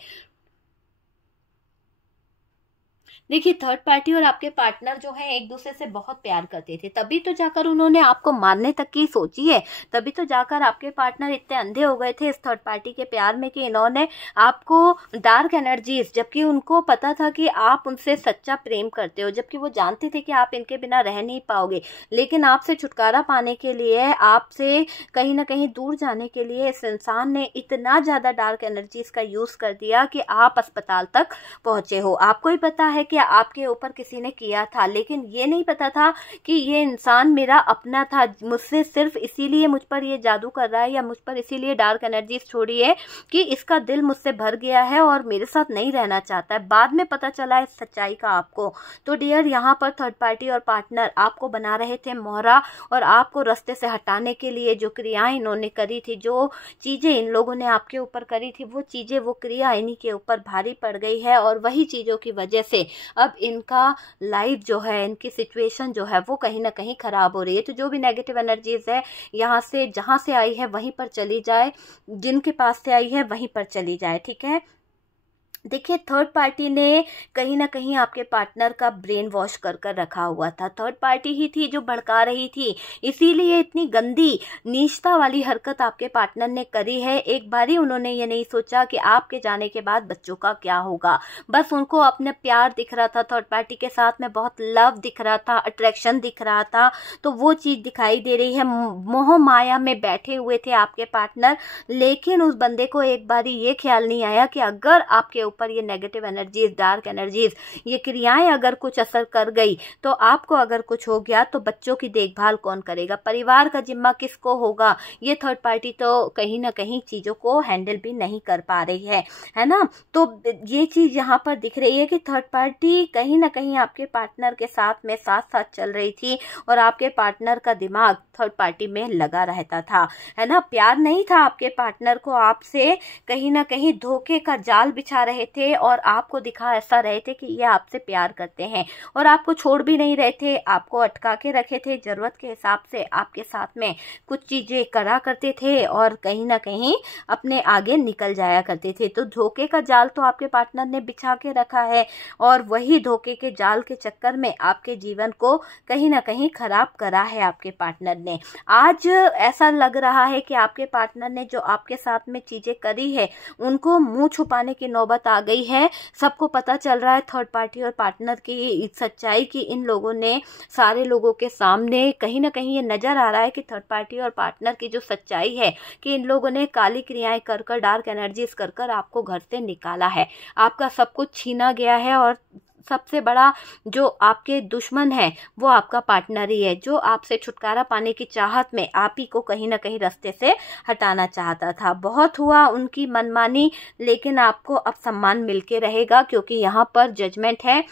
देखिए थर्ड पार्टी और आपके पार्टनर जो है एक दूसरे से बहुत प्यार करते थे, तभी तो जाकर उन्होंने आपको मारने तक की सोची है। तभी तो जाकर आपके पार्टनर इतने अंधे हो गए थे इस थर्ड पार्टी के प्यार में कि इन्होंने आपको डार्क एनर्जीज, जबकि उनको पता था कि आप उनसे सच्चा प्रेम करते हो, जबकि वो जानते थे कि आप इनके बिना रह नहीं पाओगे, लेकिन आपसे छुटकारा पाने के लिए, आपसे कहीं ना कहीं दूर जाने के लिए इस इंसान ने इतना ज़्यादा डार्क एनर्जीज का यूज़ कर दिया कि आप अस्पताल तक पहुँचे हो। आपको ही पता है कि आपके ऊपर किसी ने किया था, लेकिन ये नहीं पता था कि ये इंसान मेरा अपना था, मुझसे सिर्फ इसीलिए मुझ पर ये जादू कर रहा है, या मुझ पर इसीलिए डार्क एनर्जीज छोड़ी है कि इसका दिल मुझसे भर गया है और मेरे साथ नहीं रहना चाहता है। बाद में पता चला इस सच्चाई का आपको। तो डियर यहाँ पर थर्ड पार्टी और पार्टनर आपको बना रहे थे मोहरा, और आपको रास्ते से हटाने के लिए जो क्रियाएं इन्होंने करी थी, जो चीज़ें इन लोगों ने आपके ऊपर करी थी, वो चीज़ें, वो क्रिया इन्हीं के ऊपर भारी पड़ गई है, और वही चीज़ों की वजह से अब इनका लाइफ जो है, इनकी सिचुएशन जो है वो कहीं ना कहीं खराब हो रही है। तो जो भी नेगेटिव एनर्जीज है यहाँ से, जहाँ से आई है वहीं पर चली जाए, जिनके पास से आई है वहीं पर चली जाए, ठीक है। देखिए, थर्ड पार्टी ने कहीं ना कहीं आपके पार्टनर का ब्रेन वॉश कर कर रखा हुआ था। थर्ड पार्टी ही थी जो भड़का रही थी, इसीलिए इतनी गंदी नीचता वाली हरकत आपके पार्टनर ने करी है। एक बारी उन्होंने ये नहीं सोचा कि आपके जाने के बाद बच्चों का क्या होगा। बस उनको अपने प्यार दिख रहा था, थर्ड पार्टी के साथ में बहुत लव दिख रहा था, अट्रैक्शन दिख रहा था, तो वो चीज़ दिखाई दे रही है। मोह माया में बैठे हुए थे आपके पार्टनर, लेकिन उस बंदे को एक बारी ये ख्याल नहीं आया कि अगर आपके पर ये नेगेटिव एनर्जीज, डार्क एनर्जीज, ये क्रियाएं अगर कुछ असर कर गई तो आपको अगर कुछ हो गया तो बच्चों की देखभाल कौन करेगा, परिवार का जिम्मा किसको होगा। ये थर्ड पार्टी तो कहीं ना कहीं चीजों को हैंडल भी नहीं कर पा रही है ना। तो ये चीज यहाँ पर दिख रही है कि थर्ड पार्टी कहीं ना कहीं आपके पार्टनर के साथ में साथ साथ चल रही थी और आपके पार्टनर का दिमाग थर्ड पार्टी में लगा रहता था, है ना। प्यार नहीं था आपके पार्टनर को आपसे, कहीं ना कहीं धोखे का जाल बिछा रहे थे और आपको दिखा ऐसा रहे थे कि ये आपसे प्यार करते हैं और आपको छोड़ भी नहीं रहे थे, आपको अटका के रखे थे। जरूरत के हिसाब से आपके साथ में कुछ चीजें करा करते थे और कहीं ना कहीं अपने आगे निकल जाया करते थे। तो धोखे का जाल तो आपके पार्टनर ने बिछा के रखा है और वही धोखे के जाल के चक्कर में आपके जीवन को कहीं ना कहीं खराब करा है आपके पार्टनर ने। आज ऐसा लग रहा है कि आपके पार्टनर ने जो आपके साथ में चीजें करी है उनको मुंह छुपाने की नौबत आ गई है। सबको पता चल रहा है थर्ड पार्टी और पार्टनर की सच्चाई की। इन लोगों ने सारे लोगों के सामने कहीं ना कहीं ये नजर आ रहा है कि थर्ड पार्टी और पार्टनर की जो सच्चाई है कि इन लोगों ने काली क्रियाएं कर कर, डार्क एनर्जीज कर कर आपको घर से निकाला है, आपका सब कुछ छीना गया है और सबसे बड़ा जो आपके दुश्मन है वो आपका पार्टनर ही है, जो आपसे छुटकारा पाने की चाहत में आप ही को कहीं ना कहीं रास्ते से हटाना चाहता था। बहुत हुआ उनकी मनमानी, लेकिन आपको अब सम्मान मिलके रहेगा क्योंकि यहाँ पर जजमेंट है।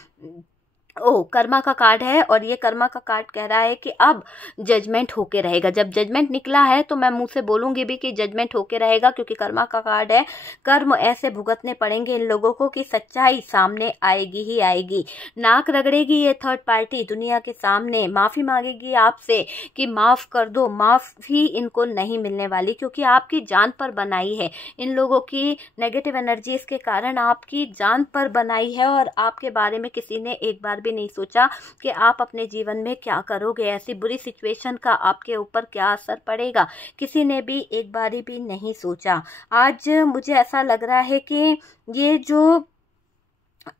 कर्मा का कार्ड है और ये कर्मा का कार्ड कह रहा है कि अब जजमेंट होके रहेगा। जब जजमेंट निकला है तो मैं मुंह से बोलूंगी भी कि जजमेंट होके रहेगा, क्योंकि कर्मा का कार्ड है। कर्म ऐसे भुगतने पड़ेंगे इन लोगों को कि सच्चाई सामने आएगी ही आएगी। नाक रगड़ेगी ये थर्ड पार्टी दुनिया के सामने, माफी मांगेगी आपसे कि माफ कर दो। माफी इनको नहीं मिलने वाली, क्योंकि आपकी जान पर बनाई है। इन लोगों की नेगेटिव एनर्जीज के कारण आपकी जान पर बनाई है और आपके बारे में किसी ने एक बार भी नहीं सोचा कि आप अपने जीवन में क्या करोगे, ऐसी बुरी सिचुएशन का आपके ऊपर क्या असर पड़ेगा, किसी ने भी एक बारी भी नहीं सोचा। आज मुझे ऐसा लग रहा है कि ये जो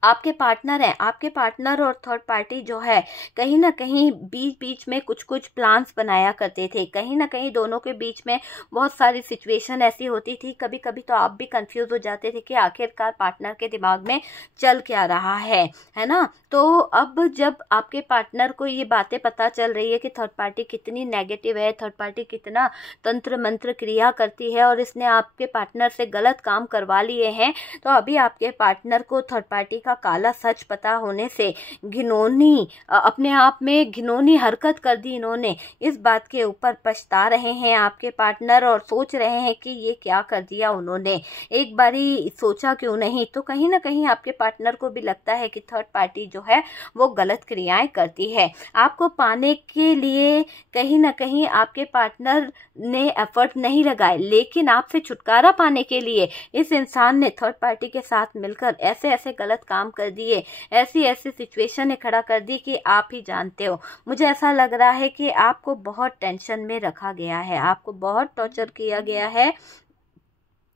आपके पार्टनर हैं, आपके पार्टनर और थर्ड पार्टी जो है कहीं ना कहीं बीच बीच में कुछ कुछ प्लान्स बनाया करते थे। कहीं ना कहीं दोनों के बीच में बहुत सारी सिचुएशन ऐसी होती थी, कभी कभी तो आप भी कंफ्यूज हो जाते थे कि आखिरकार पार्टनर के दिमाग में चल क्या रहा है ना। तो अब जब आपके पार्टनर को ये बातें पता चल रही है कि थर्ड पार्टी कितनी नेगेटिव है, थर्ड पार्टी कितना तंत्र मंत्र क्रिया करती है और इसने आपके पार्टनर से गलत काम करवा लिए हैं, तो अभी आपके पार्टनर को थर्ड पार्टी का काला सच पता होने से घिनौनी, अपने आप में घिनौनी हरकत कर दी इन्होंने। इस बात के ऊपर पछता रहे हैं आपके पार्टनर और सोच रहे हैं कि ये क्या कर दिया उन्होंने, एक बारी सोचा क्यों नहीं। तो कहीं ना कहीं आपके पार्टनर को भी लगता है कि थर्ड पार्टी जो है वो गलत क्रियाएं करती है। आपको पाने के लिए कहीं ना कहीं आपके पार्टनर ने एफर्ट नहीं लगाए, लेकिन आपसे छुटकारा पाने के लिए इस इंसान ने थर्ड पार्टी के साथ मिलकर ऐसे ऐसे गलत काम कर दिए, ऐसी ऐसी सिचुएशन खड़ा कर दी कि आप ही जानते हो। मुझे ऐसा लग रहा है कि आपको बहुत टेंशन में रखा गया है, आपको बहुत टॉर्चर किया गया है,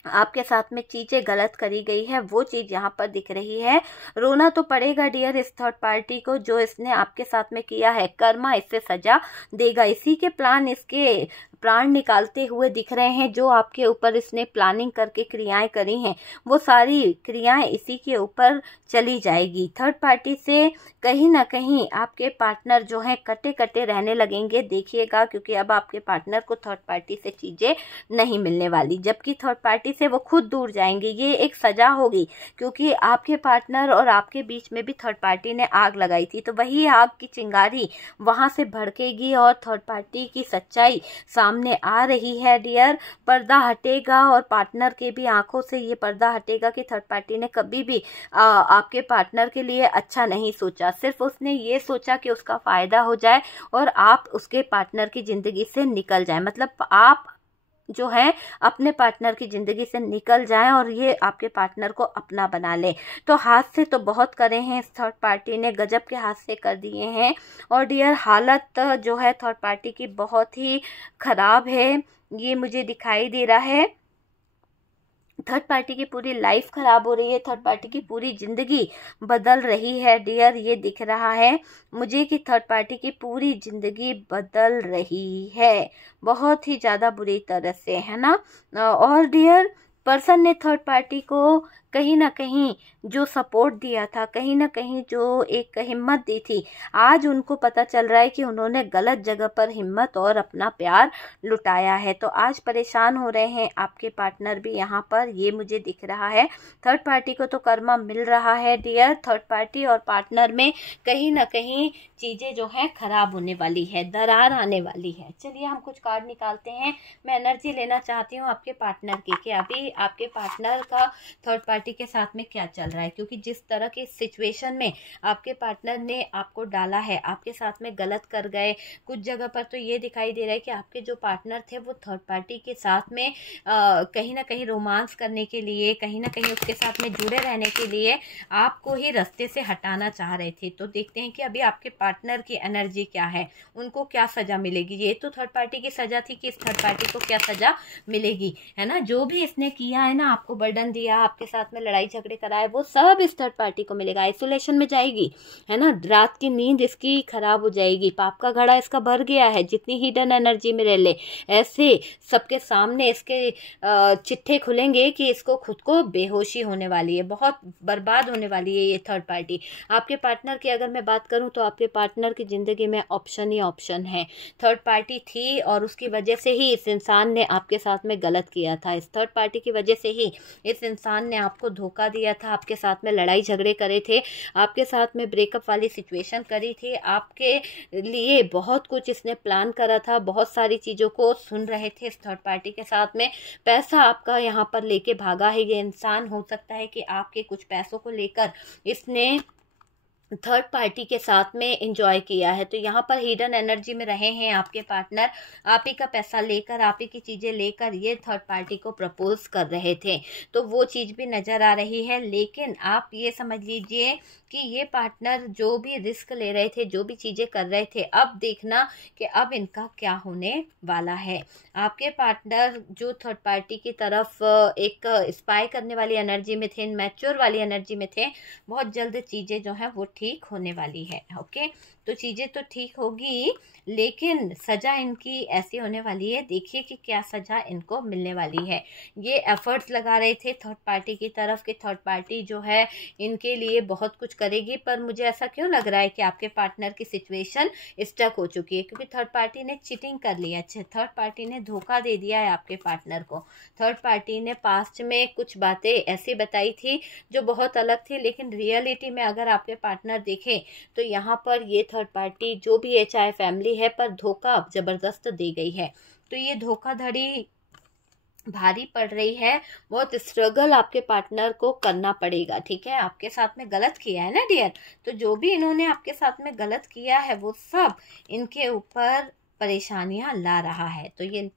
आपके साथ में चीजें गलत करी गई है, वो चीज यहाँ पर दिख रही है। रोना तो पड़ेगा डियर इस थर्ड पार्टी को, जो इसने आपके साथ में किया है। कर्मा इससे सजा देगा, इसी के प्लान इसके प्राण निकालते हुए दिख रहे हैं। जो आपके ऊपर इसने प्लानिंग करके क्रियाएं करी हैं वो सारी क्रियाएं इसी के ऊपर चली जाएगी। थर्ड पार्टी से कहीं ना कहीं आपके पार्टनर जो हैं कटे कटे रहने लगेंगे, देखिएगा, क्योंकि अब आपके पार्टनर को थर्ड पार्टी से चीजें नहीं मिलने वाली, जबकि थर्ड पार्टी से वो खुद दूर जाएंगे। ये एक सजा होगी, क्योंकि आपके पार्टनर और आपके बीच में भी थर्ड पार्टी ने आग लगाई थी, तो वही आग की चिंगारी वहां से भड़केगी और थर्ड पार्टी की सच्चाई सामने आ रही है डियर। पर्दा हटेगा और पार्टनर के भी आंखों से ये पर्दा हटेगा कि थर्ड पार्टी ने कभी भी आपके पार्टनर के लिए अच्छा नहीं सोचा, सिर्फ उसने ये सोचा कि उसका फायदा हो जाए और आप उसके पार्टनर की जिंदगी से निकल जाए। मतलब आप जो है अपने पार्टनर की ज़िंदगी से निकल जाएं और ये आपके पार्टनर को अपना बना ले। तो हादसे तो बहुत करे हैं इस थर्ड पार्टी ने, गजब के हादसे कर दिए हैं। और डियर हालत जो है थर्ड पार्टी की बहुत ही ख़राब है, ये मुझे दिखाई दे रहा है। थर्ड पार्टी की पूरी लाइफ खराब हो रही है, थर्ड पार्टी की पूरी ज़िंदगी बदल रही है डियर, ये दिख रहा है मुझे कि थर्ड पार्टी की पूरी ज़िंदगी बदल रही है बहुत ही ज़्यादा बुरी तरह से, है ना। और डियर पर्सन ने थर्ड पार्टी को कहीं ना कहीं जो सपोर्ट दिया था, कहीं ना कहीं जो एक हिम्मत दी थी, आज उनको पता चल रहा है कि उन्होंने गलत जगह पर हिम्मत और अपना प्यार लुटाया है। तो आज परेशान हो रहे हैं आपके पार्टनर भी यहाँ पर, ये मुझे दिख रहा है। थर्ड पार्टी को तो कर्मा मिल रहा है डियर, थर्ड पार्टी और पार्टनर में कहीं ना कहीं चीज़ें जो है खराब होने वाली है, दरार आने वाली है। चलिए हम कुछ कार्ड निकालते हैं। मैं एनर्जी लेना चाहती हूँ आपके पार्टनर की कि अभी आपके पार्टनर का थर्ड पार्टी के साथ में क्या चल रहा है, क्योंकि जिस तरह की सिचुएशन में आपके पार्टनर ने आपको डाला है, आपके साथ में गलत कर गए। कुछ जगह पर तो ये दिखाई दे रहा है कि आपके जो पार्टनर थे वो थर्ड पार्टी के साथ में कहीं ना कहीं रोमांस करने के लिए, कहीं ना कहीं उसके साथ में जुड़े रहने के लिए आपको ही रास्ते से हटाना चाह रहे थे। तो देखते हैं कि अभी आपके पार्टनर की एनर्जी क्या है, उनको क्या सजा मिलेगी। ये तो थर्ड पार्टी की सजा थी कि इस थर्ड पार्टी को क्या सजा मिलेगी, है ना। जो भी इसने किया है ना, आपको बर्डन दिया, आपके साथ में लड़ाई झगड़े कराए, वो सब इस थर्ड पार्टी को मिलेगा। आइसोलेशन में जाएगी, है ना, रात की नींद इसकी खराब हो जाएगी, पाप का घड़ा इसका भर गया है। जितनी हिडन एनर्जी में रह ले, ऐसे सबके सामने इसके चिट्ठे खुलेंगे कि इसको खुद को बेहोशी होने वाली है, बहुत बर्बाद होने वाली है ये थर्ड पार्टी। आपके पार्टनर की अगर मैं बात करूं तो आपके पार्टनर की ज़िंदगी में ऑप्शन ही ऑप्शन है। थर्ड पार्टी थी और उसकी वजह से ही इस इंसान ने आपके साथ में गलत किया था। इस थर्ड पार्टी की वजह से ही इस इंसान ने आपको धोखा दिया था, आपके साथ में लड़ाई झगड़े करे थे, आपके साथ में ब्रेकअप वाली सिचुएशन करी थी, आपके लिए बहुत कुछ इसने प्लान करा था, बहुत सारी चीज़ों को सुन रहे थे इस थर्ड पार्टी के साथ में। पैसा आपका यहाँ पर लेके भागा है ये इंसान। हो सकता है कि आपके कुछ पैसों को लेकर इसने थर्ड पार्टी के साथ में एंजॉय किया है। तो यहाँ पर हिडन एनर्जी में रहे हैं आपके पार्टनर, आप ही का पैसा लेकर, आप ही की चीज़ें लेकर ये थर्ड पार्टी को प्रपोज कर रहे थे। तो वो चीज़ भी नज़र आ रही है। लेकिन आप ये समझ लीजिए कि ये पार्टनर जो भी रिस्क ले रहे थे, जो भी चीज़ें कर रहे थे, अब देखना कि अब इनका क्या होने वाला है। आपके पार्टनर जो थर्ड पार्टी की तरफ एक स्पाई करने वाली एनर्जी में थे, मैच्योर वाली एनर्जी में थे, बहुत जल्द चीज़ें जो हैं वो ठीक होने वाली है। ओके, तो चीज़ें तो ठीक होगी, लेकिन सज़ा इनकी ऐसी होने वाली है। देखिए कि क्या सज़ा इनको मिलने वाली है। ये एफर्ट्स लगा रहे थे थर्ड पार्टी की तरफ कि थर्ड पार्टी जो है इनके लिए बहुत कुछ करेगी, पर मुझे ऐसा क्यों लग रहा है कि आपके पार्टनर की सिचुएशन स्टक हो चुकी है, क्योंकि थर्ड पार्टी ने चीटिंग कर लिया। अच्छा, थर्ड पार्टी ने धोखा दे दिया है आपके पार्टनर को। थर्ड पार्टी ने पास्ट में कुछ बातें ऐसी बताई थी जो बहुत अलग थी, लेकिन रियलिटी में अगर आपके पार्टनर देखें तो यहाँ पर ये थर्ड पार्टी जो भी है, चाहे फैमिली है, पर धोखा ज़बरदस्त दी गई है। तो ये धोखाधड़ी भारी पड़ रही है, बहुत स्ट्रगल आपके पार्टनर को करना पड़ेगा। ठीक है, आपके साथ में गलत किया है ना डियर, तो जो भी इन्होंने आपके साथ में गलत किया है वो सब इनके ऊपर परेशानियां ला रहा है। तो ये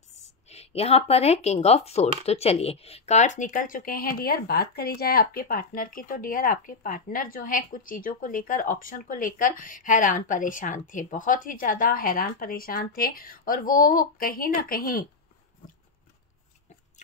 यहाँ पर है किंग ऑफ सोर्ड्स। तो चलिए कार्ड्स निकल चुके हैं डियर। बात करी जाए आपके पार्टनर की, तो डियर आपके पार्टनर जो है कुछ चीज़ों को लेकर, ऑप्शन को लेकर हैरान परेशान थे, बहुत ही ज़्यादा हैरान परेशान थे। और वो कहीं ना कहीं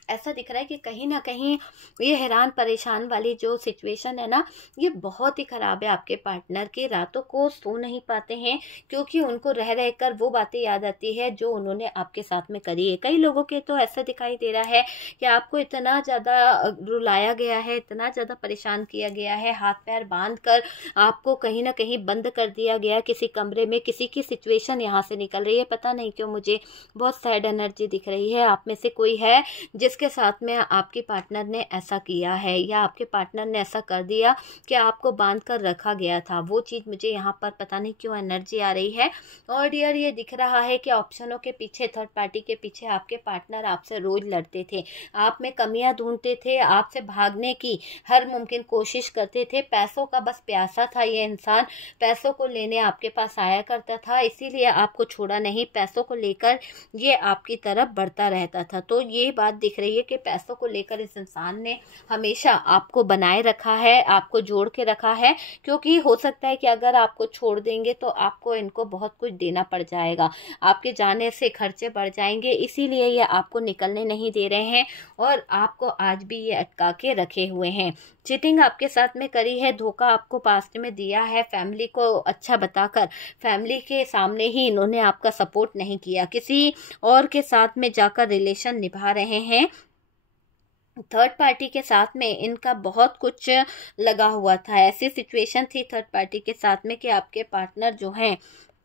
ऐसा दिख रहा है कि कहीं ना कहीं ये हैरान परेशान वाली जो सिचुएशन है ना, ये बहुत ही ख़राब है आपके पार्टनर की। रातों को सो नहीं पाते हैं क्योंकि उनको रह रह कर वो बातें याद आती है जो उन्होंने आपके साथ में करी है। कई लोगों के तो ऐसा दिखाई दे रहा है कि आपको इतना ज़्यादा रुलाया गया है, इतना ज़्यादा परेशान किया गया है, हाथ पैर बांध कर आपको कहीं ना कहीं बंद कर दिया गया किसी कमरे में। किसी की सिचुएशन यहाँ से निकल रही है, पता नहीं क्यों मुझे बहुत सैड एनर्जी दिख रही है। आप में से कोई है जिस जिसके साथ में आपके पार्टनर ने ऐसा किया है या आपके पार्टनर ने ऐसा कर दिया कि आपको बांध कर रखा गया था, वो चीज़ मुझे यहाँ पर पता नहीं क्यों एनर्जी आ रही है। और डियर ये दिख रहा है कि ऑप्शनों के पीछे, थर्ड पार्टी के पीछे आपके पार्टनर आपसे रोज लड़ते थे, आप में कमियां ढूंढते थे, आपसे भागने की हर मुमकिन कोशिश करते थे। पैसों का बस प्यासा था ये इंसान, पैसों को लेने आपके पास आया करता था, इसीलिए आपको छोड़ा नहीं, पैसों को लेकर ये आपकी तरफ बढ़ता रहता था। तो ये बात दिख रही है कि पैसों को लेकर इस इंसान ने हमेशा आपको बनाए रखा है, आपको जोड़ के रखा है, क्योंकि हो सकता है कि अगर आपको छोड़ देंगे तो आपको इनको बहुत कुछ देना पड़ जाएगा, आपके जाने से खर्चे बढ़ जाएंगे, इसीलिए ये आपको निकलने नहीं दे रहे हैं और आपको आज भी ये अटका के रखे हुए हैं। चीटिंग आपके साथ में करी है, धोखा आपको पास्ट में दिया है, फैमिली को अच्छा बताकर फैमिली के सामने ही इन्होंने आपका सपोर्ट नहीं किया, किसी और के साथ में जाकर रिलेशन निभा रहे हैं। थर्ड पार्टी के साथ में इनका बहुत कुछ लगा हुआ था, ऐसी सिचुएशन थी थर्ड पार्टी के साथ में कि आपके पार्टनर जो हैं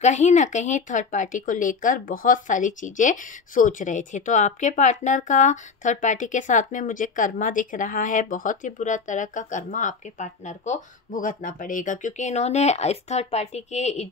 कहीं ना कहीं थर्ड पार्टी को लेकर बहुत सारी चीज़ें सोच रहे थे। तो आपके पार्टनर का थर्ड पार्टी के साथ में मुझे कर्मा दिख रहा है, बहुत ही बुरा तरह का कर्मा आपके पार्टनर को भुगतना पड़ेगा, क्योंकि इन्होंने इस थर्ड पार्टी के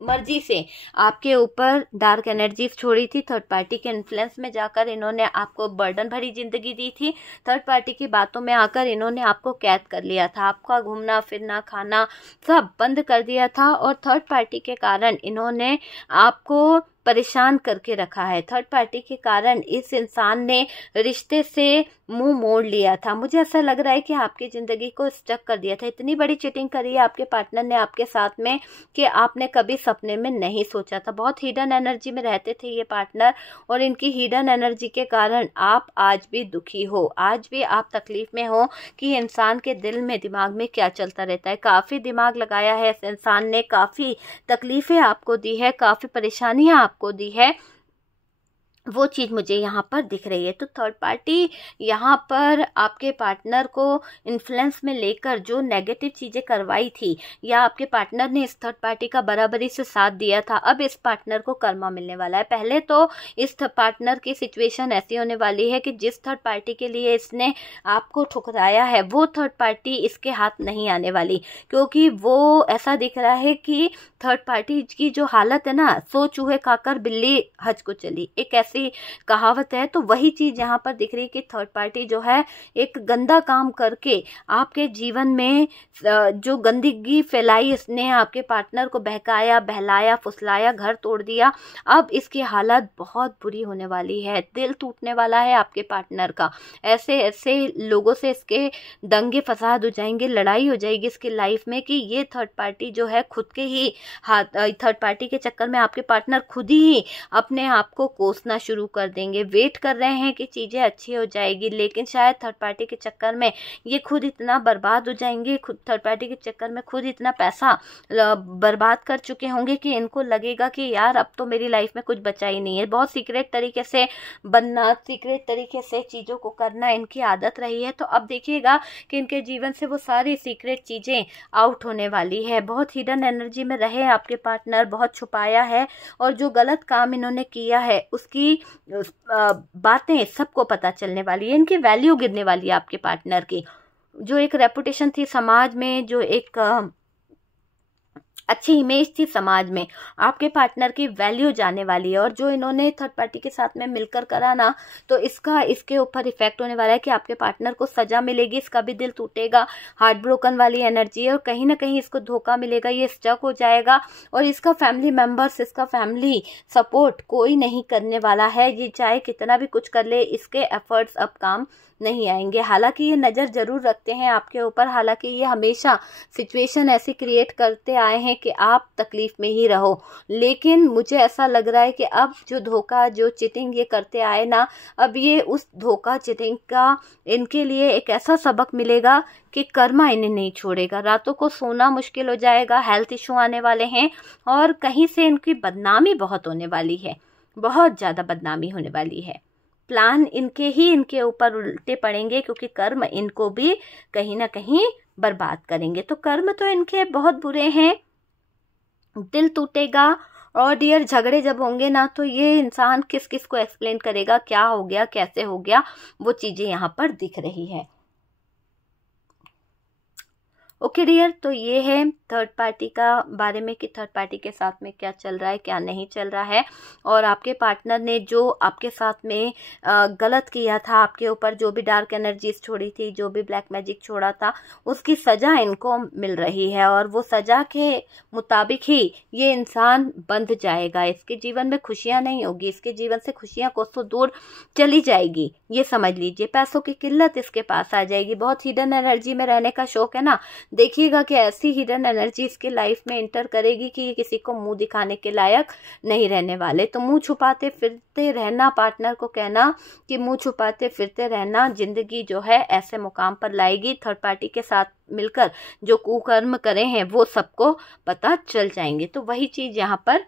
मर्जी से आपके ऊपर डार्क एनर्जीज छोड़ी थी, थर्ड पार्टी के इन्फ्लुएंस में जाकर इन्होंने आपको बर्डन भरी जिंदगी दी थी, थर्ड पार्टी की बातों में आकर इन्होंने आपको कैद कर लिया था, आपका घूमना फिरना खाना सब बंद कर दिया था और थर्ड पार्टी के कारण इन्होंने आपको परेशान करके रखा है। थर्ड पार्टी के कारण इस इंसान ने रिश्ते से मुंह मोड़ लिया था, मुझे ऐसा लग रहा है कि आपकी ज़िंदगी को स्टक कर दिया था। इतनी बड़ी चीटिंग करी है आपके पार्टनर ने आपके साथ में कि आपने कभी सपने में नहीं सोचा था। बहुत हिडन एनर्जी में रहते थे ये पार्टनर और इनकी हिडन एनर्जी के कारण आप आज भी दुखी हो, आज भी आप तकलीफ में हो कि इंसान के दिल में दिमाग में क्या चलता रहता है। काफ़ी दिमाग लगाया है इस इंसान ने, काफ़ी तकलीफ़ें आपको दी है, काफ़ी परेशानियाँ आपको दी है, वो चीज़ मुझे यहाँ पर दिख रही है। तो थर्ड पार्टी यहाँ पर आपके पार्टनर को इन्फ्लुएंस में लेकर जो नेगेटिव चीज़ें करवाई थी या आपके पार्टनर ने इस थर्ड पार्टी का बराबरी से साथ दिया था, अब इस पार्टनर को कर्मा मिलने वाला है। पहले तो इस पार्टनर की सिचुएशन ऐसी होने वाली है कि जिस थर्ड पार्टी के लिए इसने आपको ठुकराया है वो थर्ड पार्टी इसके हाथ नहीं आने वाली, क्योंकि वो ऐसा दिख रहा है कि थर्ड पार्टी की जो हालत है ना, सो चूहे खाकर बिल्ली हज को चली, एक ऐसी कहावत है। तो वही चीज यहाँ पर दिख रही है कि थर्ड पार्टी जो है एक गंदा काम करके आपके जीवन में जो गंदगी फैलाई, इसने आपके पार्टनर को बहकाया, बहलाया, फुसलाया, घर तोड़ दिया। अब इसकी हालत बहुत बुरी होने वाली है, दिल टूटने वाला है आपके पार्टनर का। ऐसे ऐसे लोगों से इसके दंगे फसाद हो जाएंगे, लड़ाई हो जाएगी इसकी लाइफ में कि ये थर्ड पार्टी जो है खुद के ही हाथ, थर्ड पार्टी के चक्कर में आपके पार्टनर खुद ही अपने आप को कोसना शुरू कर देंगे। वेट कर रहे हैं कि चीज़ें अच्छी हो जाएगी, लेकिन शायद थर्ड पार्टी के चक्कर में ये खुद इतना बर्बाद हो जाएंगे, खुद थर्ड पार्टी के चक्कर में खुद इतना पैसा बर्बाद कर चुके होंगे कि इनको लगेगा कि यार अब तो मेरी लाइफ में कुछ बचा ही नहीं है। बहुत सीक्रेट तरीके से बनना, सीक्रेट तरीके से चीज़ों को करना इनकी आदत रही है। तो अब देखिएगा कि इनके जीवन से वो सारी सीक्रेट चीज़ें आउट होने वाली है। बहुत हिडन एनर्जी में रहे आपके पार्टनर, बहुत छुपाया है और जो गलत काम इन्होंने किया है उसकी बातें सबको पता चलने वाली है, इनकी वैल्यू गिरने वाली है आपके पार्टनर की। जो एक रेपुटेशन थी समाज में, जो एक अच्छी इमेज थी समाज में, आपके पार्टनर की वैल्यू जाने वाली है। और जो इन्होंने थर्ड पार्टी के साथ में मिलकर करा ना, तो इसके ऊपर इफेक्ट होने वाला है कि आपके पार्टनर को सजा मिलेगी, इसका भी दिल टूटेगा, हार्ट ब्रोकन वाली एनर्जी है और कहीं ना कहीं इसको धोखा मिलेगा, ये स्टक हो जाएगा और इसका फैमिली मेम्बर्स, इसका फैमिली सपोर्ट कोई नहीं करने वाला है। ये चाहे कितना भी कुछ कर ले, इसके एफर्ट्स अब काम नहीं आएंगे। हालांकि ये नज़र जरूर रखते हैं आपके ऊपर, हालांकि ये हमेशा सिचुएशन ऐसी क्रिएट करते आए हैं कि आप तकलीफ में ही रहो, लेकिन मुझे ऐसा लग रहा है कि अब जो धोखा, जो चिटिंग ये करते आए ना, अब ये उस धोखा चिटिंग का इनके लिए एक ऐसा सबक मिलेगा कि कर्मा इन्हें नहीं छोड़ेगा। रातों को सोना मुश्किल हो जाएगा, हेल्थ इशू आने वाले हैं और कहीं से इनकी बदनामी बहुत होने वाली है, बहुत ज़्यादा बदनामी होने वाली है। प्लान इनके ऊपर उल्टे पड़ेंगे क्योंकि कर्म इनको भी कहीं ना कहीं बर्बाद करेंगे। तो कर्म तो इनके बहुत बुरे हैं, दिल टूटेगा और डियर झगड़े जब होंगे ना, तो ये इंसान किस किस को एक्सप्लेन करेगा, क्या हो गया, कैसे हो गया, वो चीजें यहाँ पर दिख रही है। ओके डियर, तो ये है थर्ड पार्टी का बारे में कि थर्ड पार्टी के साथ में क्या चल रहा है, क्या नहीं चल रहा है, और आपके पार्टनर ने जो आपके साथ में गलत किया था, आपके ऊपर जो भी डार्क एनर्जीज छोड़ी थी, जो भी ब्लैक मैजिक छोड़ा था, उसकी सज़ा इनको मिल रही है, और वो सज़ा के मुताबिक ही ये इंसान बंध जाएगा। इसके जीवन में खुशियाँ नहीं होगी, इसके जीवन से खुशियाँ कोसों दूर चली जाएगी, ये समझ लीजिए। पैसों की किल्लत इसके पास आ जाएगी। बहुत हिडन एनर्जी में रहने का शौक है ना, देखिएगा कि ऐसी हिडन एनर्जी इसके लाइफ में इंटर करेगी कि ये किसी को मुंह दिखाने के लायक नहीं रहने वाले। तो मुंह छुपाते फिरते रहना, पार्टनर को कहना कि मुंह छुपाते फिरते रहना जिंदगी जो है ऐसे मुकाम पर लाएगी। थर्ड पार्टी के साथ मिलकर जो कुकर्म करे हैं वो सबको पता चल जाएंगे। तो वही चीज यहाँ पर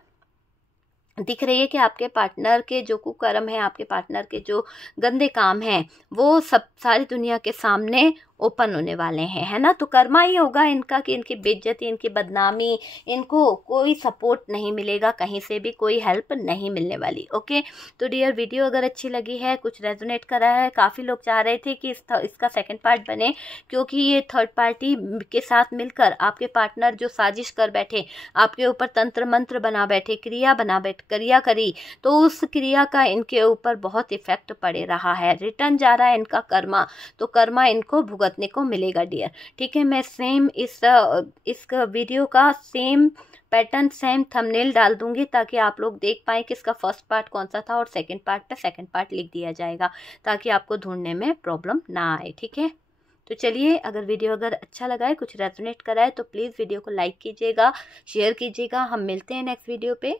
दिख रही है कि आपके पार्टनर के जो कुकर्म है, आपके पार्टनर के जो गंदे काम हैं, वो सब सारी दुनिया के सामने ओपन होने वाले हैं, है ना। तो कर्मा ही होगा इनका कि इनकी बेइज्जती, इनकी बदनामी, इनको कोई सपोर्ट नहीं मिलेगा, कहीं से भी कोई हेल्प नहीं मिलने वाली। ओके, तो डियर वीडियो अगर अच्छी लगी है, कुछ रेजोनेट करा है, काफ़ी लोग चाह रहे थे कि इसका सेकंड पार्ट बने, क्योंकि ये थर्ड पार्टी के साथ मिलकर आपके पार्टनर जो साजिश कर बैठे, आपके ऊपर तंत्र मंत्र बना बैठे, क्रिया करी, तो उस क्रिया का इनके ऊपर बहुत इफेक्ट पड़े रहा है, रिटर्न जा रहा है इनका कर्मा, तो कर्मा इनको भुगतने को मिलेगा डियर। ठीक है, मैं सेम इस वीडियो का सेम पैटर्न, सेम थंबनेल डाल दूंगी ताकि आप लोग देख पाएँ कि इसका फर्स्ट पार्ट कौन सा था, और सेकंड पार्ट पे सेकंड पार्ट लिख दिया जाएगा ताकि आपको ढूंढने में प्रॉब्लम ना आए। ठीक है, तो चलिए, अगर वीडियो अगर अच्छा लगा है, कुछ रेजोनेट करा है, तो प्लीज़ वीडियो को लाइक कीजिएगा, शेयर कीजिएगा। हम मिलते हैं नेक्स्ट वीडियो पे।